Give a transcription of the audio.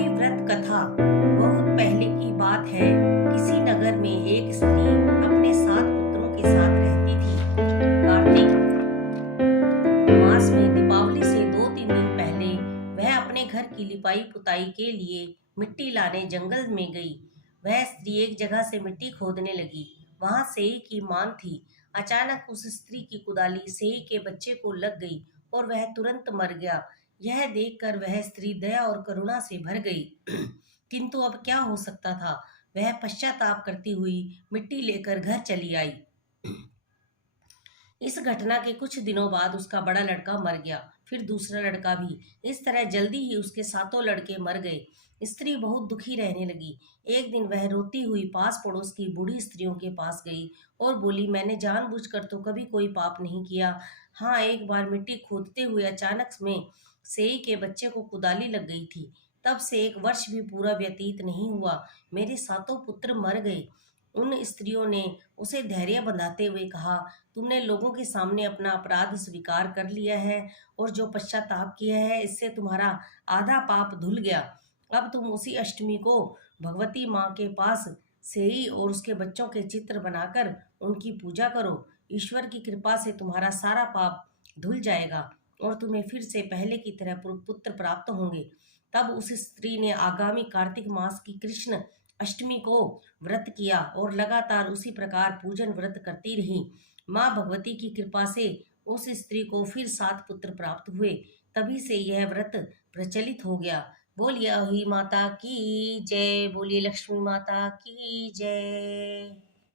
कोई व्रत कथा। बहुत पहले की बात है। किसी नगर में एक स्त्री अपने 7 पुत्रों के साथ रहती थी। कार्तिक मास में दीपावली से 2-3 दिन पहले वह अपने घर की लिपाई पुताई के लिए मिट्टी लाने जंगल में गई। वह स्त्री एक जगह से मिट्टी खोदने लगी। वहां सेई की मान थी। अचानक उस स्त्री की कुदाली सेई के बच्चे को लग गई और वह तुरंत मर गया। यह देखकर वह स्त्री दया और करुणा से भर गई। किंतु अब क्या हो सकता था। वह पश्चाताप करती हुई मिट्टी लेकर घर चली आई। इस घटना के कुछ दिनों बाद उसका बड़ा लड़का मर गया, फिर दूसरा लड़का भी। इस तरह जल्दी ही उसके सातों लड़के मर गए। स्त्री बहुत दुखी रहने लगी। एक दिन वह रोती हुई पास पड़ोस की बूढ़ी स्त्रियों के पास गई और बोली, मैंने जानबूझकर तो कभी कोई पाप नहीं किया। हाँ, एक बार मिट्टी खोदते हुए अचानक में सेई के बच्चे को कुदाली लग गई थी। तब से 1 वर्ष भी पूरा व्यतीत नहीं हुआ, मेरे सातों पुत्र मर गए। उन स्त्रियों ने उसे धैर्य बंधाते हुए कहा, तुमने लोगों के सामने अपना अपराध स्वीकार कर लिया है और जो पश्चाताप किया है इससे तुम्हारा आधा पाप धुल गया। अब तुम उसी अष्टमी को भगवती माँ के पास सेई और उसके बच्चों के चित्र बनाकर उनकी पूजा करो। ईश्वर की कृपा से तुम्हारा सारा पाप धुल जाएगा और तुम्हें फिर से पहले की तरह पुत्र प्राप्त होंगे। तब उस स्त्री ने आगामी कार्तिक मास की कृष्ण अष्टमी को व्रत किया और लगातार उसी प्रकार पूजन व्रत करती रही। माँ भगवती की कृपा से उस स्त्री को फिर 7 पुत्र प्राप्त हुए। तभी से यह व्रत प्रचलित हो गया। बोलिए अहि माता की जय, बोलिए लक्ष्मी माता की जय।